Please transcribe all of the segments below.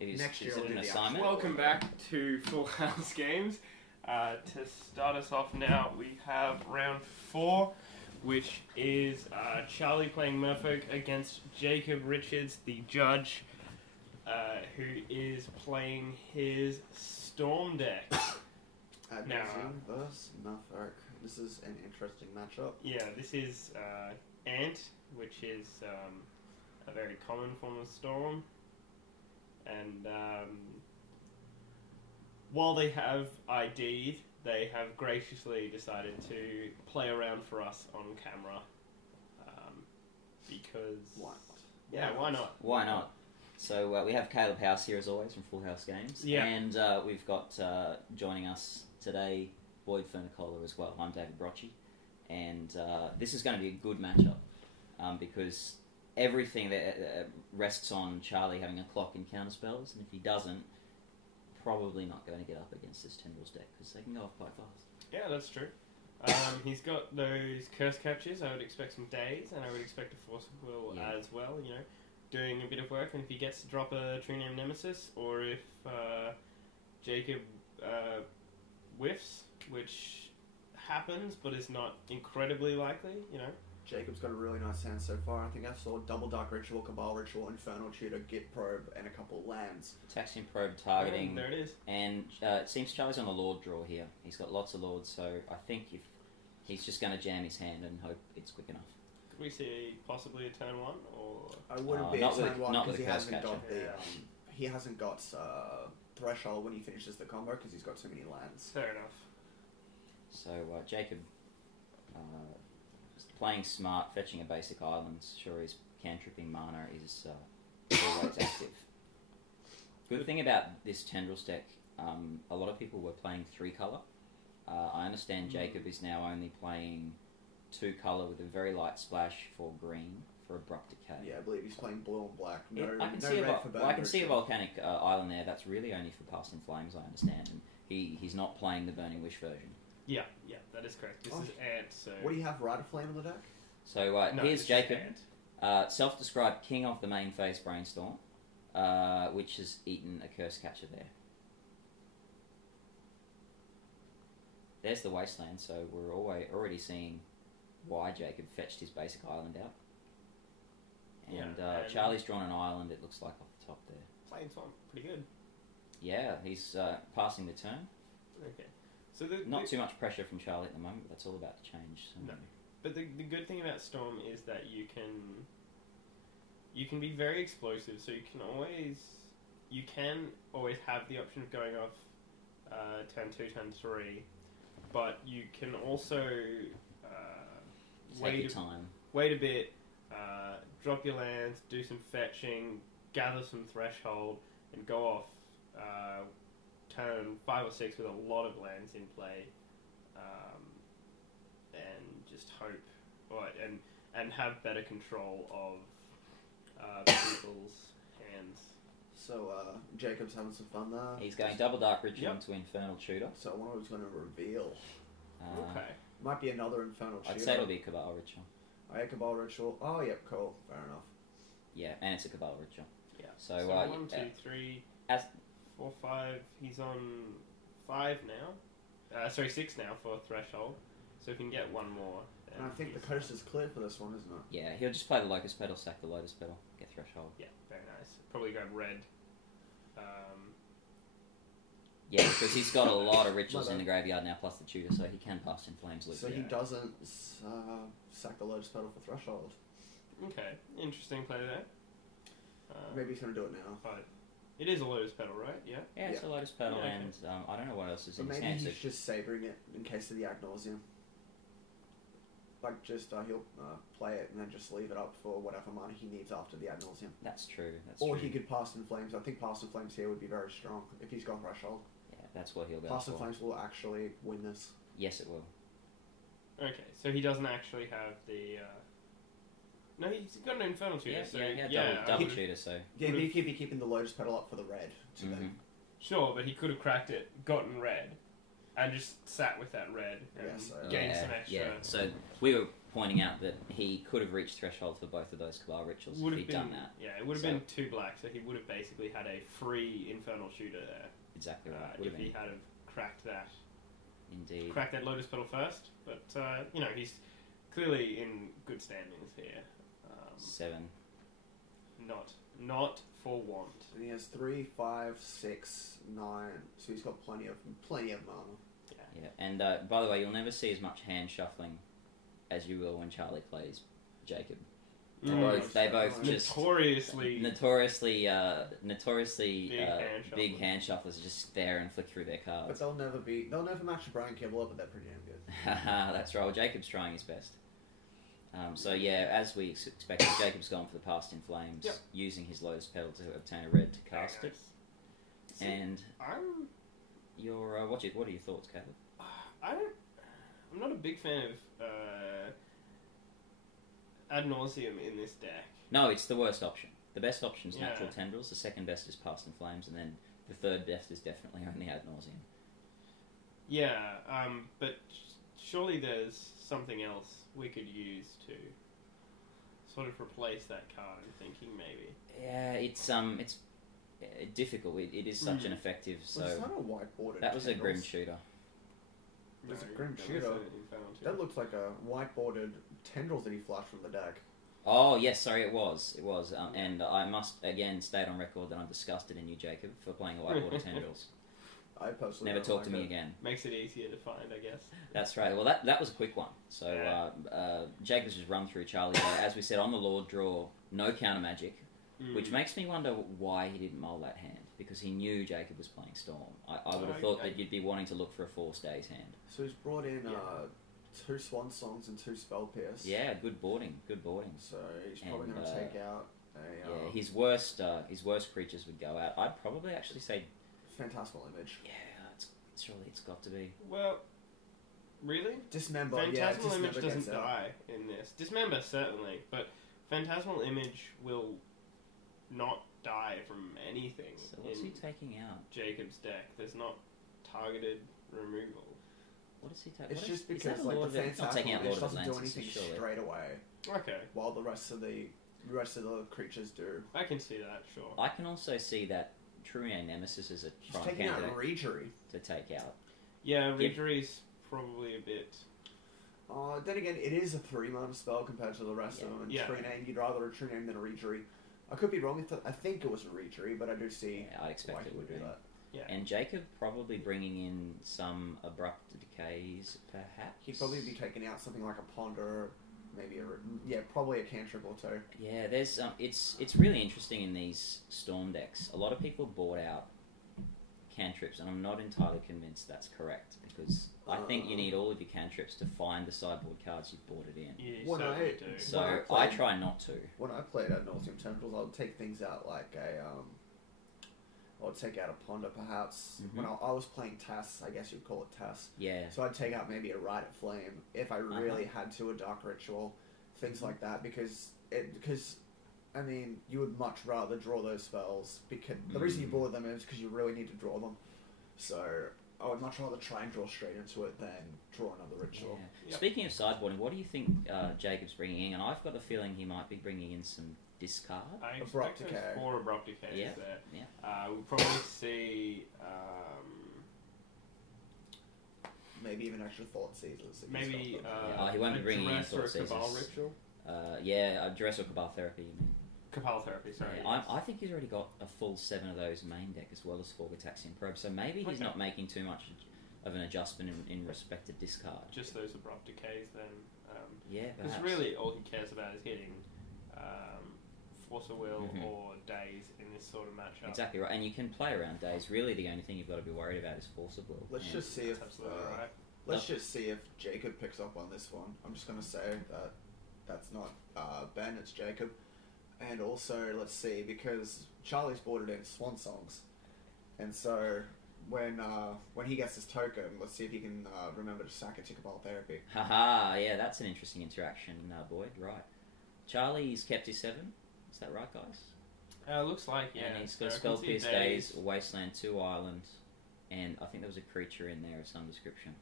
Next year is we'll it do an the assignment? Welcome back to Full House Games. To start us off now, we have round 4, which is Charlie playing Merfolk against Jacob Richards, the judge, who is playing his Storm deck. Adnosium versus Merfolk. This is an interesting matchup. Yeah, this is Ant, which is a very common form of Storm. And while they have ID'd, they have graciously decided to play around for us on camera. Because... Why not? Yeah, why not? Why not? So we have Caleb House here as always from Full House Games. Yeah. And we've got joining us today Boyd Furnicola as well. I'm David Brocci. And this is going to be a good matchup because everything that rests on Charlie having a clock and counter spells, and if he doesn't, probably not going to get up against this Tendrils deck because they can go off quite fast. Yeah, that's true. He's got those curse catches. I would expect some days, and I would expect a Force of Will as well, you know, doing a bit of work. And if he gets to drop a True Name Nemesis, or if Jacob whiffs, which happens but is not incredibly likely, you know. Jacob's got a really nice hand so far. I think I saw Double Dark Ritual, Cabal Ritual, Infernal Tutor, Git Probe, and a couple lands. Taxian Probe targeting. There it is. And it seems Charlie's on a Lord draw here. He's got lots of Lords, so I think if he's just going to jam his hand and hope it's quick enough. Could we see possibly a turn 1? Or I wouldn't be not a with turn 1 not because with he a curse hasn't got catcher. the he hasn't got Threshold when he finishes the combo because he's got too many lands. fair enough. So Jacob playing smart, fetching a basic island. Sure, his cantripping mana is always active. Good thing about this Tendrils deck, a lot of people were playing 3-color. I understand Jacob is now only playing 2-color with a very light splash for green for Abrupt Decay. Yeah, I believe he's playing blue and black. No, I can no see red for I can see a Ritual. volcanic island there. That's really only for Past in Flames, I understand. And he's not playing the Burning Wish version. Yeah, that is correct. This is Ant, so... What do you have, Rider Flame in the deck? So No, here's this is Jacob, Ant. self-described king of the main phase Brainstorm, which has eaten a curse catcher there. There's the Wasteland, so we're already seeing why Jacob fetched his basic island out. And Charlie's drawn an island, it looks like, off the top there. Playing fine, pretty good. Yeah, he's passing the turn. Okay. So Not too much pressure from Charlie at the moment, but that's all about to change. So. No. But the good thing about Storm is that you can be very explosive, so you can always have the option of going off turn 2, turn 3, but you can also Take your time. wait a bit, drop your lands, do some fetching, gather some Threshold, and go off turn 5 or 6 with a lot of lands in play, and just hope, and have better control of people's hands. So Jacob's having some fun there. He's going Double Dark Ritual into Infernal Tutor. So I wonder who's going to reveal. Okay. Might be another Infernal Tutor. I'd say it'll be Cabal Ritual. Oh, yeah, Cabal Ritual. Oh, yep, cool. Fair enough. Yeah, and it's a Cabal Ritual. Yeah. So, 1, 2, 3, 4, 5. He's on 5 now. 6 now for Threshold. So if he can get one more. And I think the coast is clear for this one, isn't it? Yeah, he'll just play the Locust Petal, sack the Lotus Petal, get Threshold. Yeah, very nice. Probably grab red. Yeah, because he's got a lot of rituals in the graveyard now, plus the tutor, so he can pass in Flames loop. So he doesn't sack the Lotus Petal for Threshold. Okay, interesting play there. Maybe he's going to do it now. But it is a Lotus Petal, right? Yeah? Yeah, it's a Lotus Petal, Yeah, okay. and I don't know what else is But in his maybe hand. he's just savouring it in case of the Agnosium. Like, just he'll play it and then just leave it up for whatever mana he needs after the Agnosium. That's true. Or he could Pass in Flames. I think Pass in Flames here would be very strong if he's got Threshold. Yeah, that's what he'll go Pass in for. Flames will actually win this. Yes, it will. Okay, so he doesn't actually have the... No, he's got an Infernal Tutor, double tutor, so... Yeah, but he could be keeping the Lotus Petal up for the red, too. Then. Sure, but he could have cracked it, gotten red, and just sat with that red and gained some extra. Yeah, so we were pointing out that he could have reached threshold for both of those Cabal Rituals if he'd done that. Yeah, it would have been 2 black, so he would have basically had a free Infernal Shooter there. Exactly right. If he had have cracked that. Indeed. Cracked that Lotus Petal first, but he's clearly in good standings here. 7. Not for want. And he has 3, 5, 6, 9. So he's got plenty of mana. Yeah, and by the way, you'll never see as much hand shuffling as you will when Charlie plays Jacob. They both just notoriously big hand shufflers just there and flick through their cards. But they'll never match a Brian Kibble, but they're pretty damn good. That's right. Well, Jacob's trying his best. So yeah, as we expected, Jacob's gone for the Past in Flames, using his Lotus Petal to obtain a red to cast it. See, and what are your thoughts, Caleb? I'm not a big fan of Ad Nauseam in this deck. No, it's the worst option. The best option is Natural Tendrils. The second best is Past in Flames, and then the third best is definitely only Ad Nauseam. Yeah, but surely there's something else we could use to sort of replace that card. I'm thinking maybe. Yeah, it's difficult. It is such an effective. So was that a white bordered? That was a Grim Shooter. It was a Grim Shooter. That looked like a white bordered Tendrils that he flashed from the deck. Oh yes, sorry, it was, and I must again state on record that I'm disgusted in you, Jacob, for playing a white bordered Tendrils. I personally never talk to me again. Makes it easier to find, I guess. That's right. Well, that was a quick one. So Jacob's just run through Charlie. As we said, on the Lord draw, no counter magic, which makes me wonder why he didn't mull that hand, because he knew Jacob was playing Storm. I would have thought that you'd be wanting to look for a 4 stays hand. So he's brought in 2 Swan Songs and 2 Spell Pierce. Yeah, good boarding. So he's probably going to take out a... his worst creatures would go out. I'd probably actually say... Phantasmal Image. Yeah, surely it's got to be. Well, really? Dismember, Phantasmal Image doesn't die in this. Dismember, certainly, but Phantasmal Image will not die from anything. So what's he taking out? Jacob's deck. There's not targeted removal. What does he take? It's just because like the Phantasmal Image doesn't do anything straight away. Okay. While the rest of the creatures do. I can see that, sure. I can also see that True Name Nemesis is a prime taking out candidate to take out. Yeah, Reejery's probably a bit... then again, it is a 3-mana spell compared to the rest of them. And True Name, you'd rather a True Name than a Reejery. I could be wrong. I think it was a Reejery, but I do see I expect it would do that. Yeah. And Jacob probably bringing in some Abrupt Decays, perhaps? He'd probably be taking out something like a Ponder... Maybe probably a cantrip or 2. Yeah, there's it's really interesting in these Storm decks. A lot of people bought out cantrips, and I'm not entirely convinced that's correct, because I think you need all of your cantrips to find the sideboard cards you've bought it in. Yeah, so I try not to. When I played Ad Nauseam Tendrils, I would take things out like I would take out a Ponder, perhaps. When I was playing Tass, I guess you'd call it Tass. Yeah. So I'd take out maybe a Rite of Flame if I really had to, a Dark Ritual, things like that, because I mean, you would much rather draw those spells, because the reason you bought them is because you really need to draw them. So I would much rather try and draw straight into it than draw another ritual. Yeah. Yep. Speaking of sideboarding, what do you think Jacob's bringing in? And I've got a feeling he might be bringing in some discard. I expect there's 4 Abrupt Decays there. Yeah. We'll probably see... maybe even extra Thought Seizers. Maybe he won't be bringing in Thought Seizers. Cabal Ritual? Duress or Cabal Therapy, you mean? Cabal Therapy, sorry. Yeah, I think he's already got a full 7 of those main deck, as well as 4 Gitaxian Probe, so maybe he's not making too much of an adjustment in respect to discard. Just those Abrupt Decays then. Because really all he cares about is hitting Force of Will or Days in this sort of matchup. Exactly right, and you can play around Days. Really, the only thing you've got to be worried about is Force of Will. Let's just see if let's just see if Jacob picks up on this one. I'm just going to say that that's not Ben, it's Jacob. And also, let's see, because Charlie's boarded in Swan Songs, and so when he gets his token, let's see if he can remember to sack it to Cabal Therapy. Haha, yeah, that's an interesting interaction, Boyd. Right, Charlie's kept his 7. Is that right, guys? Looks like, yeah. And he's got Spell Pierce Days, Wasteland, 2 Island, and I think there was a creature in there of some description.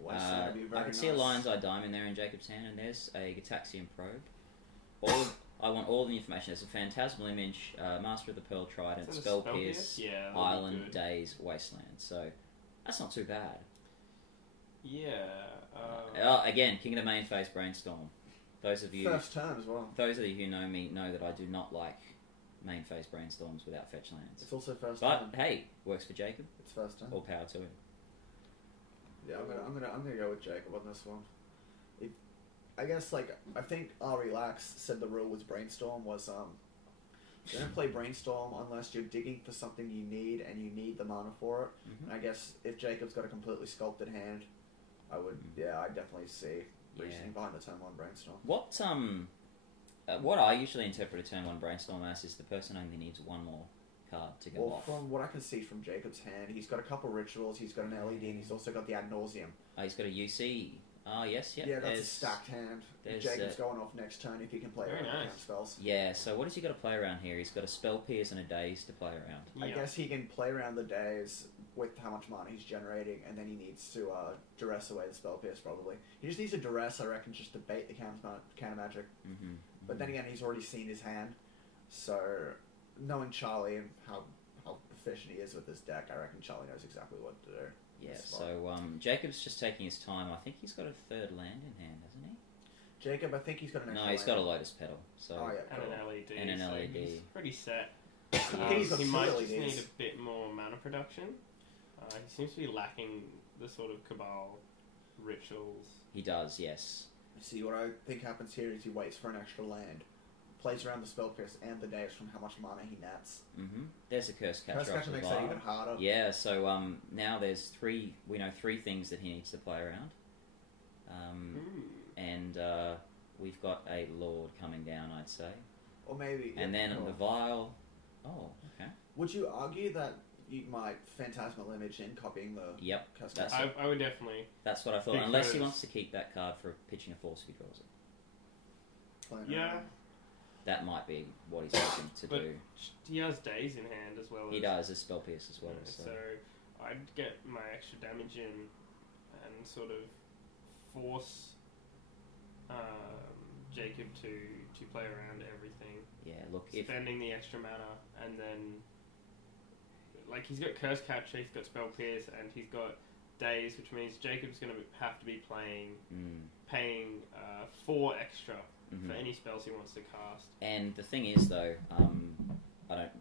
Wasteland would be very I can nice. see a Lion's Eye Diamond there in Jacob's hand, and there's a Gitaxian Probe. I want all the information. There's a Phantasmal Image, Master of the Pearl Trident, Spell Pierce, Yeah, Island, Days, Wasteland. So that's not too bad. Yeah. Again, King of the Main Phase Brainstorm. Those of you First turn as well. Those of you who know me know that I do not like main phase brainstorms without fetch lands. It's also first But turn. hey, works for Jacob. It's first turn. All power to him. Yeah, I'm gonna go with Jacob on this one. I guess I think Relax said the rule with Brainstorm was don't play Brainstorm unless you're digging for something you need and you need the mana for it. Mm-hmm. And I guess if Jacob's got a completely sculpted hand, I would I definitely see reaching behind the turn 1 Brainstorm. What I usually interpret a turn 1 Brainstorm as is the person only needs one more card to go off. From what I can see from Jacob's hand, he's got a couple rituals, he's got an LED, and he's also got the Ad Nauseam. He's got a UC. Yes, yeah. Yeah, that's a stacked hand. Jacob's going off next turn if he can play around spells. Yeah, so what has he got to play around here? He's got a Spell Pierce and a Daze to play around. I guess he can play around the Daze with how much mana he's generating, and then he needs to duress away the Spell Pierce, probably. He just needs to duress, I reckon, just to bait the counter magic. Mm-hmm. But then again, he's already seen his hand, so knowing Charlie and how efficient he is with this deck, I reckon Charlie knows exactly what to do. Yeah, so Jacob's just taking his time. I think he's got a third land in hand, hasn't he? Jacob, I think he's got an extra he's land. got a Lotus Petal. So And an LED. And an LED. He's pretty set. He's he might got just LEDs. need a bit more mana production. He seems to be lacking the sort of Cabal rituals. He does, yes. See, what I think happens here is he waits for an extra land, plays around the Spell Pierce and the Daze from how much mana he nets. Mm-hmm. There's a Curse Catcher. Curse Catcher makes that even harder. Yeah, so now there's three things that he needs to play around. And we've got a Lord coming down, I'd say. Or maybe... And then the Vial... Oh, okay. Would you argue that you might Phantasmal Image in copying the Curse Catcher? I would definitely. That's what I thought. Unless he wants to keep that card for pitching a force if he draws it. Yeah. That might be what he's hoping to do. He has Daze in hand as well. He does, as Spell Pierce as well. So I'd get my extra damage in and sort of force Jacob to play around everything. Yeah, look, spending the extra mana, and then he's got Curse Catcher, he's got Spell Pierce, and he's got Daze, which means Jacob's going to have to be paying 4 extra for any spells he wants to cast. And the thing is, though,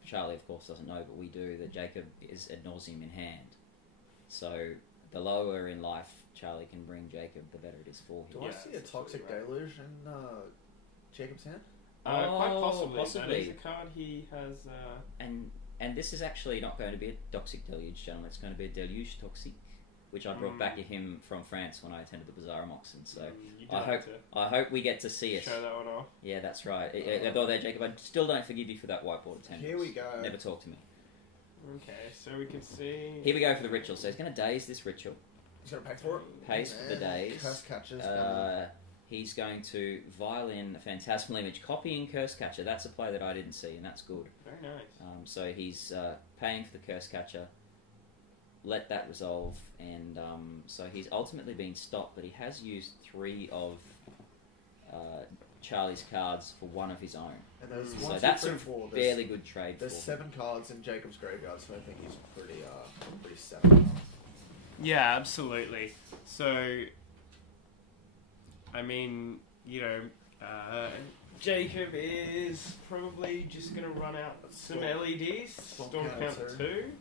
Charlie, of course, doesn't know, but we do, that Jacob is Ad Nauseam in hand. So the lower in life Charlie can bring Jacob, the better it is for him. Do I see a Toxic Deluge in Jacob's hand? Quite possibly. Possibly. That is a card he has... And this is actually not going to be a Toxic Deluge, gentlemen. It's going to be a Deluge Toxique, which I brought back to him from France when I attended the Bazaar Moxon. So I hope we get to see it. Show that one off. Yeah, that's right. Go there, Jacob. I still don't forgive you for that whiteboard attendance. Here we go. Never talk to me. Okay, so we can see... Here we go for the ritual. So he's going to Daze this ritual. He's going to pay for it. Pays for the Daze. Curse Catcher's he's going to Violin Phantasmal Image, copying Curse Catcher. That's a play that I didn't see, and that's good. Very nice. So he's paying for the Curse Catcher. Let that resolve, and so he's ultimately been stopped, but he has used 3 of Charlie's cards for 1 of his own. And there's so that's a fairly good trade. There's 7 cards in Jacob's graveyard, so I think he's pretty set. Yeah, absolutely. So, I mean, Jacob is probably just going to run out some LEDs. Storm Count 2.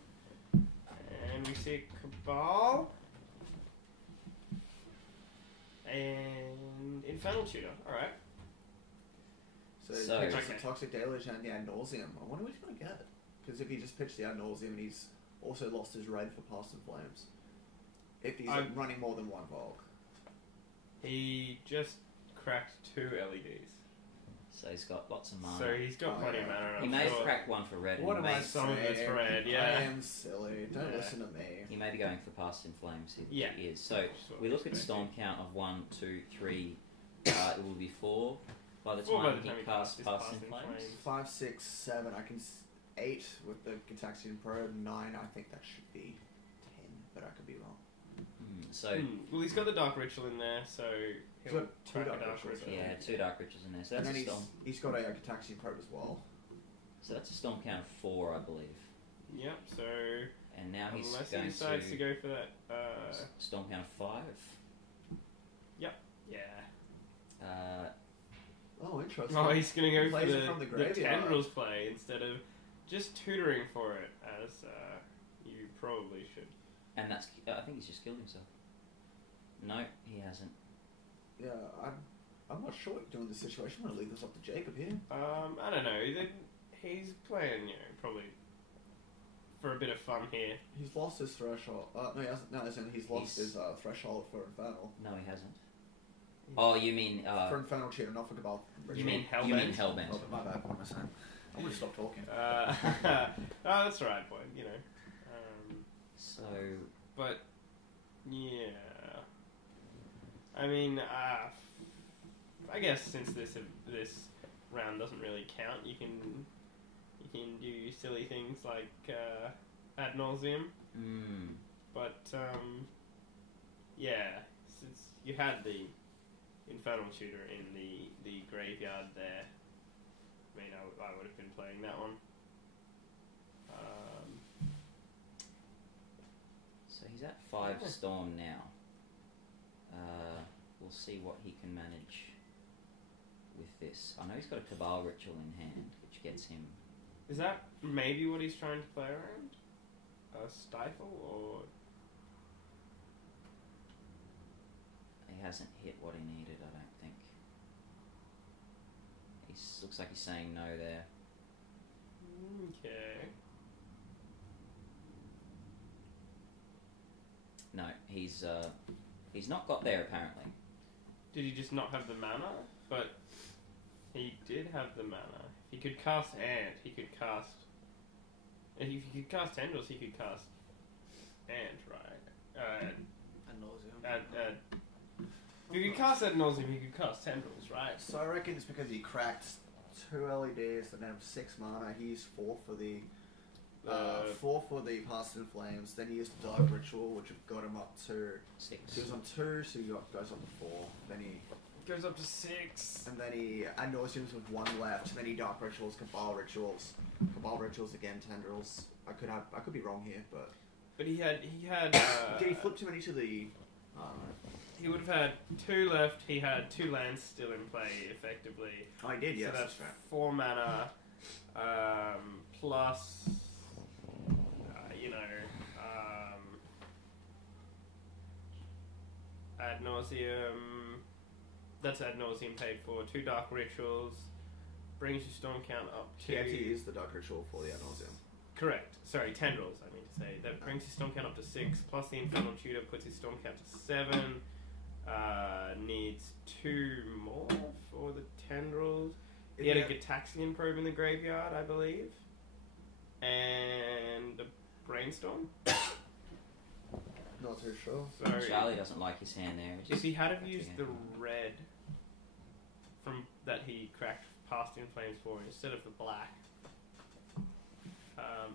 And we see Cabal. And Infernal Tutor. Alright. So he picks the Toxic Deluge and the Ad Nauseam. I wonder what he's going to get. Because if he just pitched the Ad Nauseam, and he's also lost his raid for Past in Flames. If he's running more than 1 Volk. He just cracked 2 LEDs. So he's got lots of mana. So he's got plenty of mana. He may have cracked 1 for red. What am I Some of it's for red, yeah. I am silly. Don't listen to me. He may be going for Past in Flames. He is. So we look at Storm Count of 1, 2, 3. It will be 4 by the time he casts Past in Flames. 5, 6, 7. I can 8 with the Gitaxian Probe. 9. I think that should be 10, but I could be wrong. Well, he's got the Dark Ritual in there, so he'll got two track a Dark Dark Rituals, Ritual. Yeah, 2 Dark Rituals in there. So And that's then a storm. he's got a Gataxian Probe as well. So that's a storm count of 4, I believe. Yep, so... And now he's Unless going he decides to go for that... storm count of 5. Yep. Yeah. Oh, interesting. Oh, he's going to go Plays for it from the the graveyard. Tendrils play instead of just tutoring for it, as you probably should. And that's... I think he's just killed himself. No, he hasn't. Yeah, I'm not sure what to do in this situation. I'm going to leave this up to Jacob here. I don't know. He's playing, probably for a bit of fun here. He's lost his threshold. No, he hasn't. No, he's lost his threshold for Infernal. No, he hasn't. Oh, you mean... for Infernal Cheater, not for Cabal. You mean Hellbent? You mean Hellbent. Oh, my bad. What am I saying? I'm going to stop talking. Oh, that's the right point, So... But, yeah... I mean, I guess since this round doesn't really count, you can do silly things like ad nauseum. But yeah, since you had the Infernal Tutor in the graveyard there, I mean, I would have been playing that one. So he's at 5 storm now. We'll see what he can manage with this. I know he's got a Cabal Ritual in hand, which gets him... Is that maybe what he's trying to play around? A Stifle, or... He hasn't hit what he needed, I don't think. He looks like he's saying no there. Okay. No, he's not got there apparently. Did he just not have the mana? But he did have the mana. If he could cast Ant, he could cast... If he could cast Tendrils, he could cast Ant, right? Ad nauseum. If he could cast Ad nauseum, he could cast Tendrils, right? So I reckon it's because he cracked 2 LEDs and have 6 mana. He used 4 for the... 4 for the Past in Flames, then he used the Dark Ritual, which got him up to 6. He was on 2, so he goes up to 4. Then he Goes up to 6. and then he Ad nauseums with 1 left. Then he Dark Rituals, Cabal Rituals again, Tendrils. I could be wrong here, but But he had. did he flip too many to the? He would have had 2 left. He had 2 lands still in play, effectively. Oh, I did. Yes, So that's right. 4 mana, plus, Ad nauseum. That's Ad nauseum paid for. 2 Dark Rituals. Brings your storm count up to... He actually used the Dark Ritual for the Ad nauseum. Correct. Sorry, Tendrils, I mean to say. That brings his storm count up to 6, plus the Infernal Tutor puts his storm count to 7. Needs 2 more for the Tendrils. He had a Gataxian Probe in the graveyard, I believe. And a Brainstorm. Not too sure. So Charlie doesn't like his hand there. if he had have used the red from that he cracked Past in Flames for instead of the black,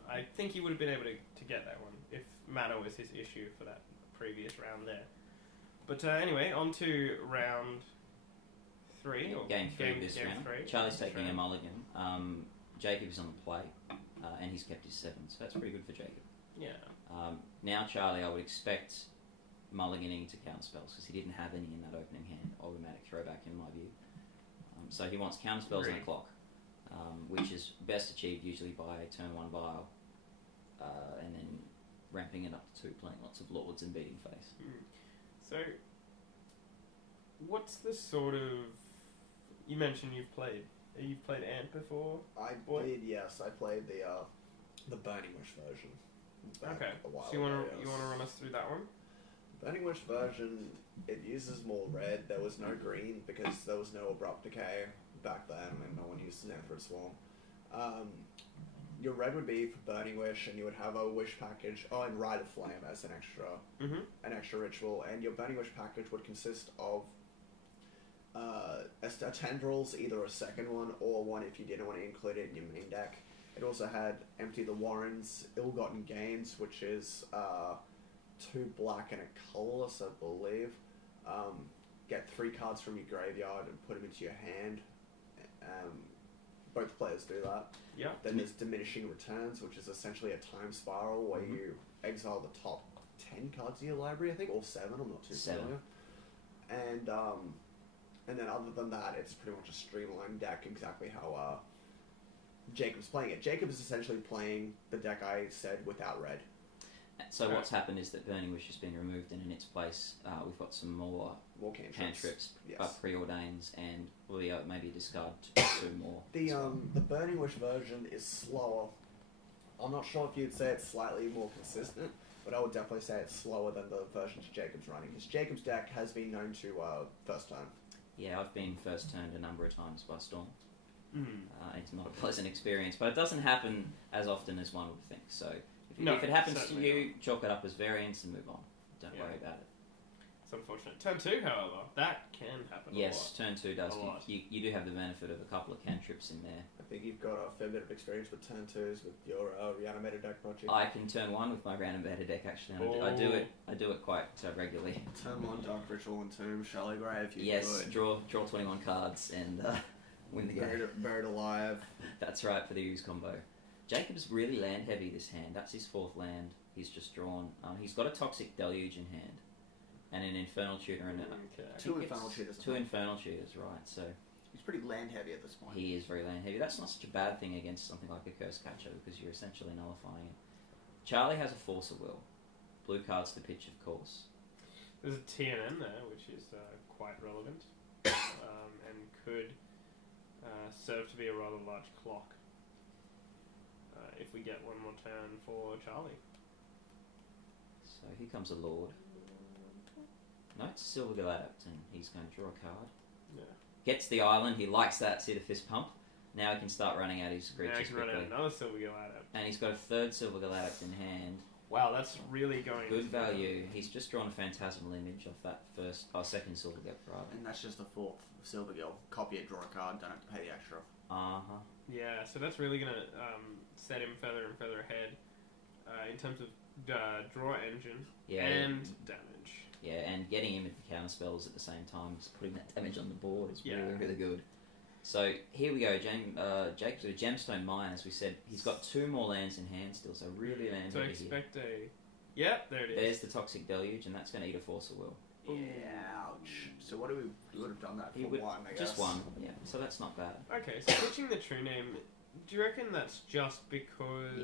I think he would have been able to get that one if mana was his issue for that previous round there. But anyway, on to round 3. Or Game 3 this round. 3. Charlie's taking a mulligan. Jacob's on the play, and he's kept his 7, so that's pretty good for Jacob. Yeah. Now Charlie, I would expect mulliganing to counterspells because he didn't have any in that opening hand. Automatic throwback in my view. So he wants counterspells on the clock, which is best achieved usually by turn 1 Vial, and then ramping it up to 2, playing lots of Lords and beating face. So, what's the sort of... You mentioned you've played Ant before? I did, yes. I played the Burning Wish version. Okay. A while So you want ago, to yes. run us through that one? Burning Wish version, it uses more red. There was no green because there was no Abrupt Decay back then, and no one used Xanthrid Swarm. Your red would be for Burning Wish, and you would have a Wish package. Oh, and Rite of Flame as an extra ritual, and your Burning Wish package would consist of a Tendrils, either a second one or one if you didn't want to include it in your main deck. It also had Empty the Warrens, Ill-Gotten Gains, which is 2 black and a colourless, I believe. Get 3 cards from your graveyard and put them into your hand. Both players do that. Yeah. Then there's diminishing returns, which is essentially a time spiral where you exile the top 10 cards of your library, I think, or 7. I'm not too familiar. And then other than that, it's pretty much a streamlined deck, exactly how Jacob's playing it. Jacob is essentially playing the deck I said without red. So what's happened is that Burning Wish has been removed, and in its place, we've got some more cantrips, yes. Preordains, and we'll maybe discard 2 more. The Burning Wish version is slower. I'm not sure if you'd say it's slightly more consistent, but I would definitely say it's slower than the versions Jacob's running, because Jacob's deck has been known to first turn. Yeah, I've been first turned a number of times by Storm. It's not a pleasant experience, but it doesn't happen as often as one would think. So if it happens to you, chalk it up as variance and move on. Don't worry about it. It's unfortunate. Turn 2, however, that can happen a lot. Yes, turn 2 does. You do have the benefit of a couple of cantrips in there. I think you've got a fair bit of experience with turn 2s with your reanimated deck project. I can turn 1 with my reanimated deck, actually. I do it quite regularly. Turn 1 Dark Ritual and Tomb, Shallow Grave. Yes, draw 21 cards and win the game. Buried Alive. That's right, for the use combo. Jacob's really land heavy this hand. That's his 4th land. He's just drawn. He's got a Toxic Deluge in hand. And an Infernal Tutor and 2 Infernal Tutors. 2 Infernal Tutors, right. So he's pretty land heavy at this point. He is very land heavy. That's not such a bad thing against something like a Curse Catcher, because you're essentially nullifying it. Charlie has a Force of Will. Blue cards to pitch, of course. There's a TNN there, which is quite relevant, and could serve to be a rather large clock if we get one more turn for Charlie. So here comes a Lord. No, it's Silvergill Adept, and he's going to draw a card. Yeah. Gets the island. He likes that. See the fist pump. Now he can start running out his creatures quickly. Now he can run out another Silvergill Adept. And he's got a 3rd Silvergill Adept in hand. Wow, that's really going good value. He's just drawn a Phantasmal Image off that 2nd Silvergill, right? And that's just the 4th Silvergill. Copy it, draw a card, don't have to pay the extra. Yeah, so that's really going to set him further and further ahead in terms of draw engine and damage. Yeah, and getting him with the counter spells at the same time, just putting that damage on the board is really, really good. So here we go, Jacob's with a Gemstone Mine, as we said. He's got 2 more lands in hand still, so really land So I expect Yeah, there it is. There's the Toxic Deluge, and that's going to eat a Force of Will. Yeah, ouch. So what do we would have done that for 1, I guess? Just 1, yeah. So that's not bad. Okay, so switching the true name, do you reckon that's just because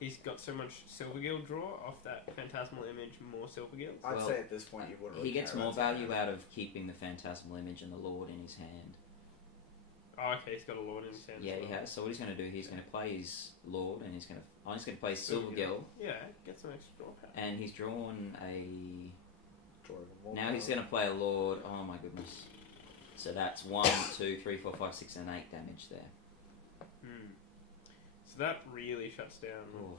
he's got so much Silvergill draw off that Phantasmal Image, more Silvergills? I'd say at this point you wouldn't. He gets more value out of keeping the Phantasmal Image and the Lord in his hand. Oh, okay, he's got a Lord in his hand. Yeah, he has. So what he's going to do, he's going to play his Lord, and he's going to play Silvergill. Yeah, get some extra draw power. And he's drawn a... Now he's going to play a Lord. Oh my goodness. So that's 1, 2, 3, 4, 5, 6, and 8 damage there. So that really shuts down... Oof.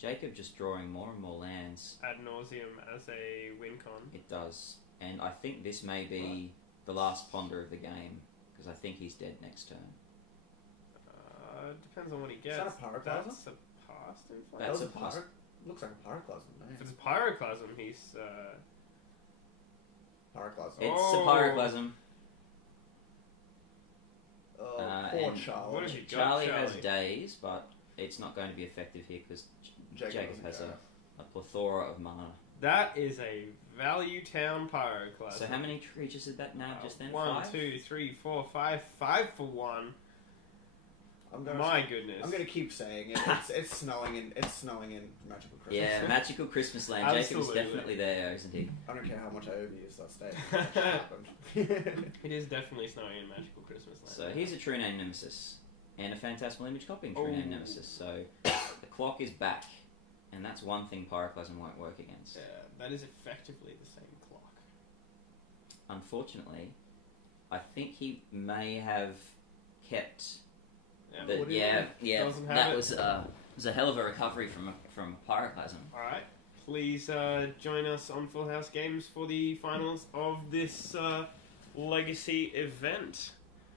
Jacob just drawing more and more lands. Ad nauseum as a win con. It does. And I think this may be the last ponder of the game, because I think he's dead next turn. Depends on what he gets. Is that a Pyroclasm? That's a past influence. That's a past. Looks like a Pyroclasm. If it's a Pyroclasm, he's... Pyroclasm. It's a Pyroclasm. Poor Charlie. What have you got, Charlie has days, but it's not going to be effective here because Jacob has a plethora of mana. That is a Value Town Pyroclasm. So how many creatures did that nab just then? 1, 5? 2, 3, 4, 5. 5 for 1. My goodness. I'm going to keep saying it. It's snowing in Magical Christmas. Yeah, Magical Christmas Land. Jacob is definitely there, isn't he? I don't care how much I overuse that statement. It is definitely snowing in Magical Christmas Land. So here's a True Name Nemesis and a Phantasmal Image copying True Name Nemesis. So the clock is back, and that's one thing Pyroclasm won't work against. Yeah, that is effectively the same clock. Unfortunately, I think he may have kept. Yeah, that was a hell of a recovery from Pyroclasm. Alright, please join us on Full House Games for the finals of this Legacy event.